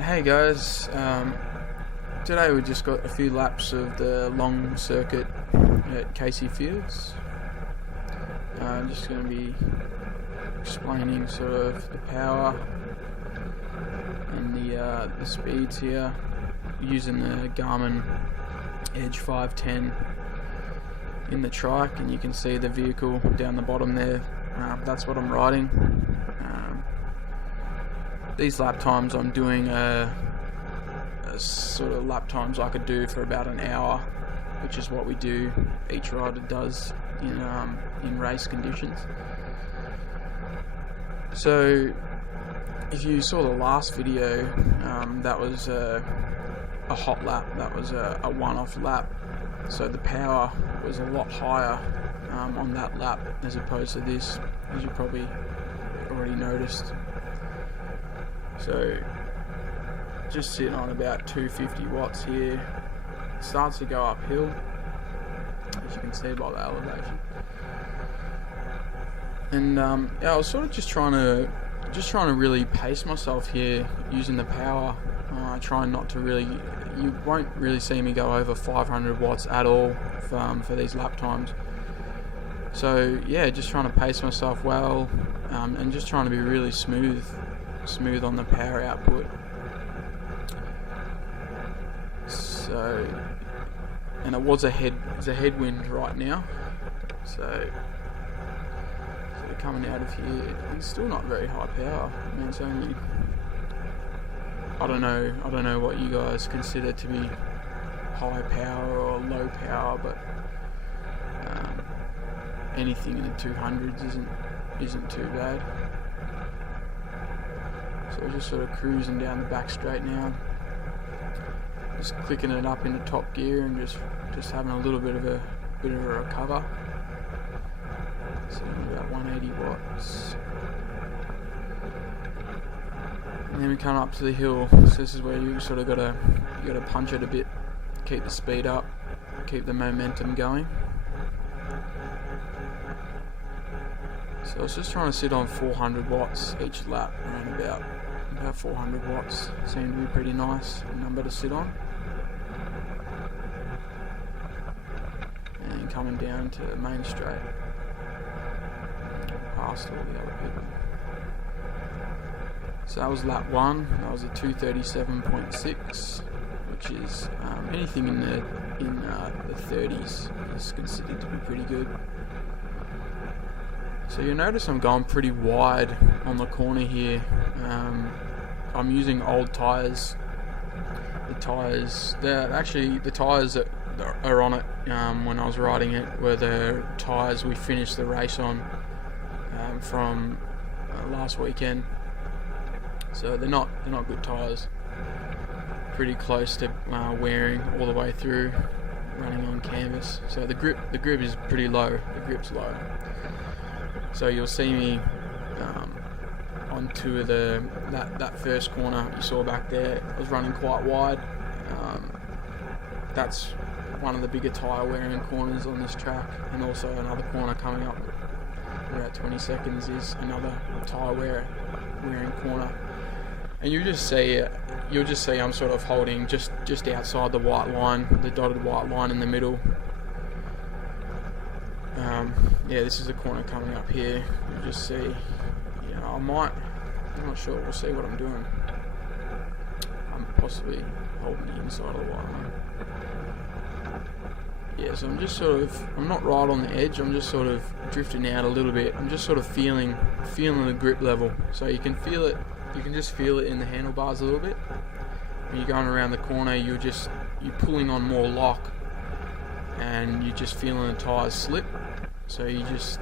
Hey guys, today we just got a few laps of the long circuit at Casey Fields. I'm just going to be explaining sort of the power and the speeds here using the Garmin Edge 510 in the trike, and you can see the vehicle down the bottom there. That's what I'm riding. These lap times I'm doing a sort of lap times I could do for about an hour, which is what we do. Each rider does in race conditions. So if you saw the last video, that was a hot lap. That was a one-off lap. So the power was a lot higher on that lap as opposed to this, as you probably already noticed. So just sitting on about 250 watts here. It starts to go uphill, as you can see by the elevation. And yeah, I was sort of just trying to really pace myself here using the power. Trying not to really, you won't really see me go over 500 watts at all for these lap times. So yeah, just trying to pace myself well, and just trying to be really smooth on the power output. So, and it was a headwind right now. So coming out of here, it's still not very high power. I mean, it's only, I don't know what you guys consider to be high power or low power, but anything in the 200s isn't too bad. So we're just sort of cruising down the back straight now, just clicking it up into top gear and just having a little bit of a recover. So about 180 watts, and then we come up to the hill. So this is where you sort of gotta punch it a bit, keep the speed up, keep the momentum going. So I was just trying to sit on 400 watts each lap, around about 400 watts. Seemed to be a pretty nice number to sit on. And coming down to Main Straight, past all the other people. So that was lap 1. That was a 237.6, which is anything in the 30s is considered to be pretty good. So you'll notice I'm going pretty wide on the corner here. I'm using old tyres. The tyres that are on it when I was riding it were the tyres we finished the race on from last weekend. So they're not good tyres. Pretty close to wearing all the way through, running on canvas. So the grip is pretty low. The grip's low. So you'll see me on two of that first corner you saw back there. I was running quite wide. That's one of the bigger tyre wearing corners on this track, and also another corner coming up in about 20 seconds is another tyre wearing corner. And you'll just see I'm sort of holding just outside the white line, the dotted white line in the middle. Yeah, this is the corner coming up here. You just see, I'm not sure, we'll see what I'm doing. I'm possibly holding the inside of the white line. Yeah, so I'm not right on the edge, I'm just sort of drifting out a little bit. I'm just sort of feeling the grip level. So you can just feel it in the handlebars a little bit. When you're going around the corner, you're pulling on more lock, and you're just feeling the tyres slip. So you're just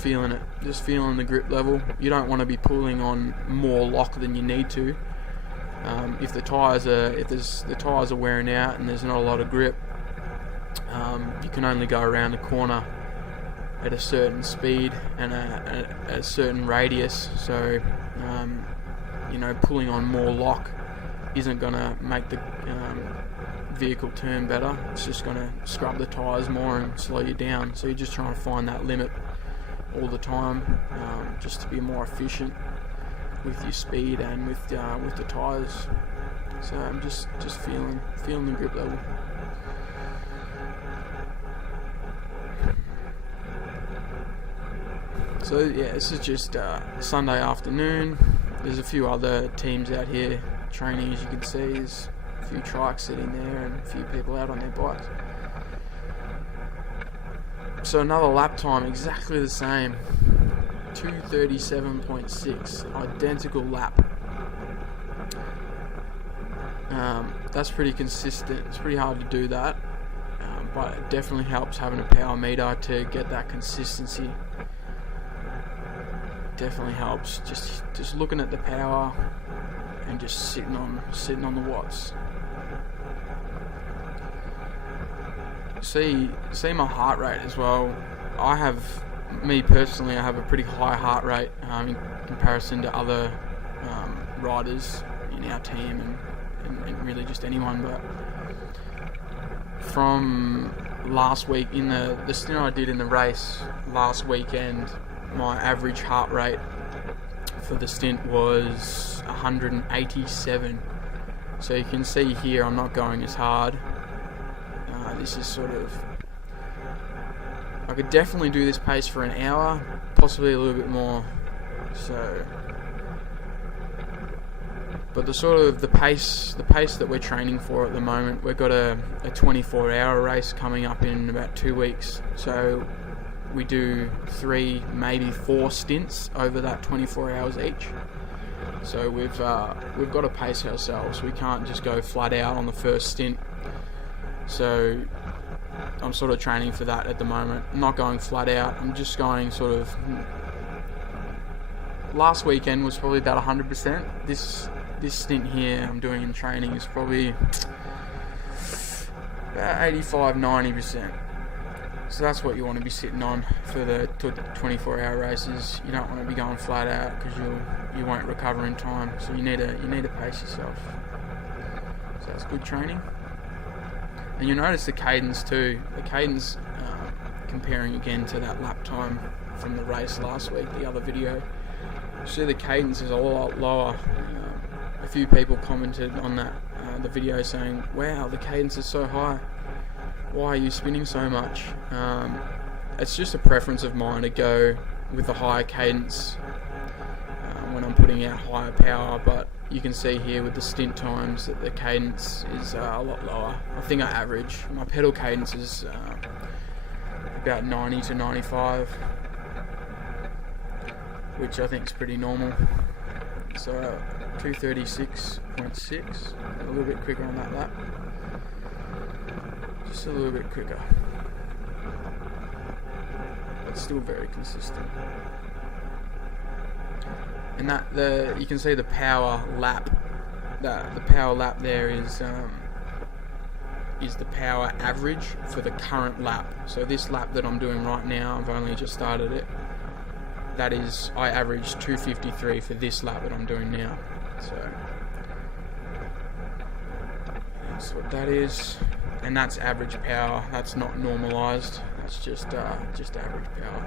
feeling it, just feeling the grip level. You don't want to be pulling on more lock than you need to. If the tyres are wearing out and there's not a lot of grip, you can only go around the corner at a certain speed and a certain radius. So pulling on more lock isn't going to make the vehicle turn better. It's just going to scrub the tyres more and slow you down. So you're just trying to find that limit all the time, just to be more efficient. your speed and with the tyres. So I'm just feeling the grip level. So yeah, this is just Sunday afternoon. There's a few other teams out here training, as you can see. There's a few Trikes sitting there and a few people out on their bikes. So another lap time, exactly the same. 2:37.6, identical lap. That's pretty consistent. It's pretty hard to do that, but it definitely helps having a power meter to get that consistency. Definitely helps. Just looking at the power and just sitting on the watts. See my heart rate as well. Me personally, I have a pretty high heart rate in comparison to other riders in our team and really just anyone. But from last week, in the stint I did in the race last weekend, my average heart rate for the stint was 187. So you can see here I'm not going as hard. This is sort of, I could definitely do this pace for an hour, possibly a little bit more. So, but the pace that we're training for at the moment, we've got a 24-hour race coming up in about 2 weeks. So we do 3, maybe 4 stints over that 24 hours each. So we've got to pace ourselves. We can't just go flat out on the first stint. So I'm sort of training for that at the moment. I'm not going flat out. I'm just going sort of. Last weekend was probably about 100%. This stint here I'm doing in training is probably about 85-90%. So that's what you want to be sitting on for the 24-hour races. You don't want to be going flat out because you won't recover in time. So you need to pace yourself. So that's good training. And you'll notice the cadence too. The cadence, comparing again to that lap time from the race last week, the other video, see the cadence is a lot lower. A few people commented on that the video saying, "Wow, the cadence is so high. Why are you spinning so much?" It's just a preference of mine to go with the higher cadence when I'm putting out higher power, but you can see here with the stint times that the cadence is a lot lower. I think my pedal cadence is about 90 to 95, which I think is pretty normal. So 2:36.6, a little bit quicker on that lap. Just a little bit quicker, but still very consistent. And you can see the power lap. The power lap there is the power average for the current lap. So this lap that I'm doing right now, I've only just started it. That is, I averaged 2:53 for this lap that I'm doing now. So that's what that is, and that's average power. That's not normalized. That's just average power.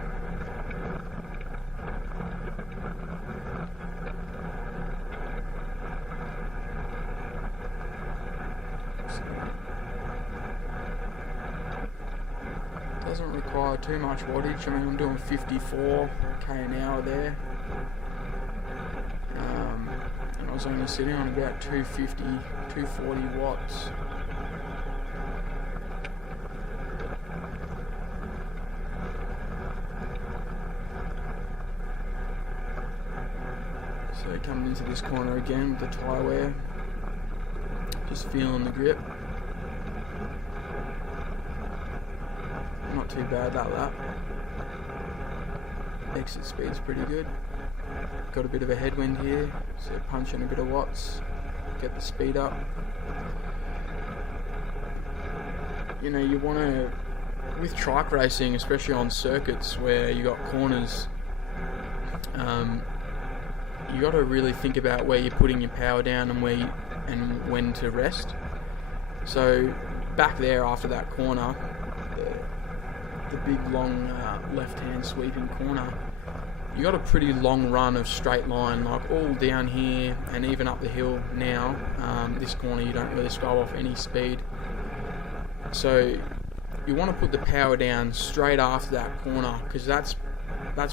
Doesn't require too much wattage. I mean, I'm doing 54k an hour there, and I was only sitting on about 250, 240 watts. So coming into this corner again with the tyre wear, just feeling the grip. Not too bad that lap. Exit speed's pretty good. Got a bit of a headwind here, so punching a bit of watts, get the speed up. You know, you want to, with trike racing, especially on circuits where you got corners, you got to really think about where you're putting your power down and when to rest. So back there after that corner, the big long left-hand sweeping corner, you got a pretty long run of straight line, like all down here and even up the hill now. This corner you don't really scrub off any speed, so you want to put the power down straight after that corner, because that's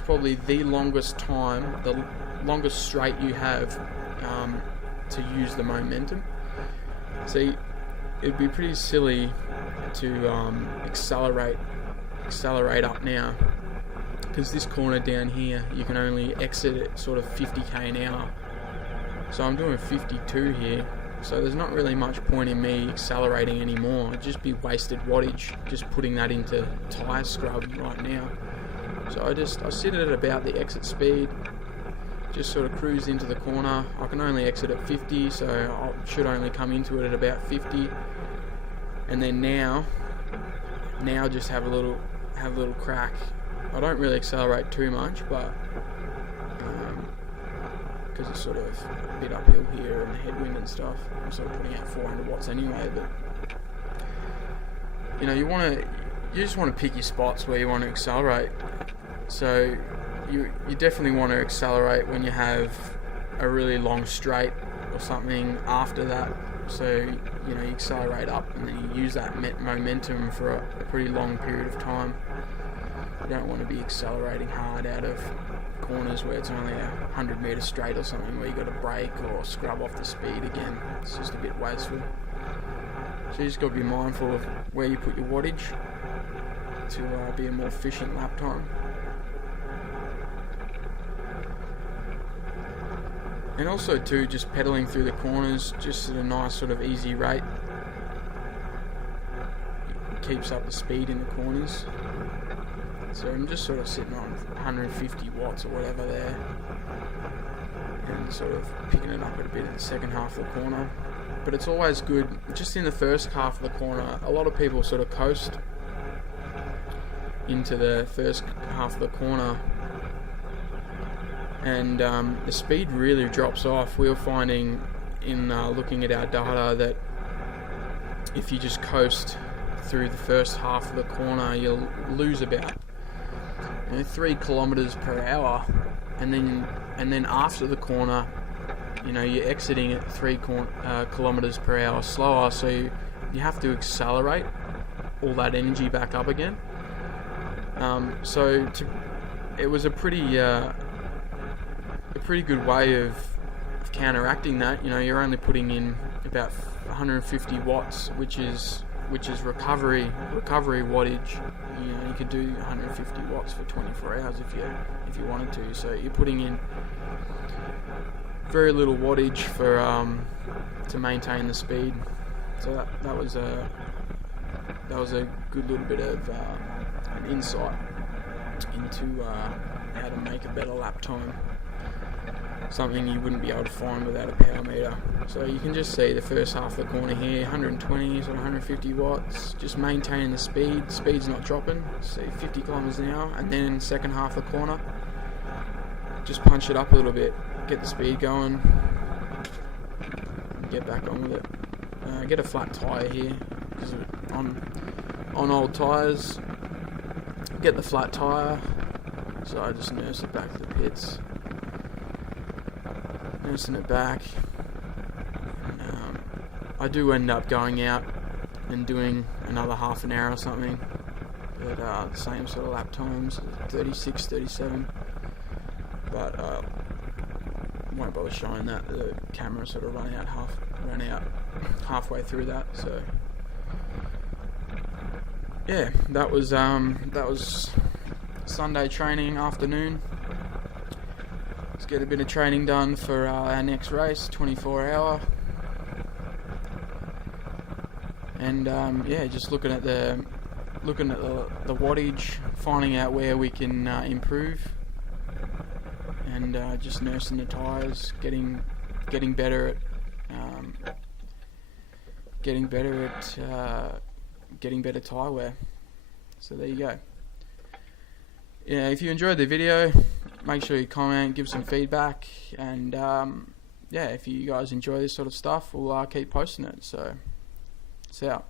probably the longest time, the longest straight you have to use the momentum. So it'd be pretty silly to accelerate up now, because this corner down here you can only exit at sort of 50k an hour. So I'm doing 52 here, so there's not really much point in me accelerating anymore. It'd just be wasted wattage just putting that into tyre scrub right now. So I sit at about the exit speed, just sort of cruise into the corner. I can only exit at 50, so I should only come into it at about 50. And then now just have a little crack. I don't really accelerate too much, but because it's sort of a bit uphill here and the headwind and stuff, I'm sort of putting out 400 watts anyway. But you just want to pick your spots where you want to accelerate. So you definitely want to accelerate when you have a really long straight or something after that. So you accelerate up and then you use that momentum for a pretty long period of time. You don't want to be accelerating hard out of corners where it's only 100 metres straight or something, where you got to brake or scrub off the speed again. It's just a bit wasteful. So you just got to be mindful of where you put your wattage to be a more efficient lap time. And also too, just pedaling through the corners just at a nice sort of easy rate. It keeps up the speed in the corners. So I'm just sort of sitting on 150 watts or whatever there, and sort of picking it up a bit in the second half of the corner. But it's always good, just in the first half of the corner, a lot of people sort of coast into the first half of the corner, and the speed really drops off. We were finding in looking at our data that if you just coast through the first half of the corner, you'll lose about 3 kilometers per hour, and then after the corner, you're exiting at 3 kilometers per hour slower. So you have to accelerate all that energy back up again. It was a pretty good way of counteracting that. You're only putting in about 150 watts, which is recovery wattage. You could do 150 watts for 24 hours if you wanted to. So you're putting in very little wattage for to maintain the speed. So that was a good little bit of an insight into how to make a better lap time. Something you wouldn't be able to find without a power meter. So you can just see the first half of the corner here, 120 or 150 watts, just maintaining the speed. Speed's not dropping, so 50 kilometers an hour. And then in the second half of the corner, just punch it up a little bit, get the speed going, and get back on with it. Get a flat tyre here, because on old tyres, get the flat tyre. So I just nurse it back to the pits. Nursing it back. I do end up going out and doing another half an hour or something at the same sort of lap times, 36, 37. But won't bother showing that. The camera sort of ran out halfway through that. So yeah, that was Sunday training afternoon. Let's get a bit of training done for our next race, 24 hour. And just looking at the wattage, finding out where we can improve, and just nursing the tyres, getting better at tyre wear. So there you go. Yeah, if you enjoyed the video, make sure you comment, give some feedback, and if you guys enjoy this sort of stuff, we'll keep posting it. So, it's out.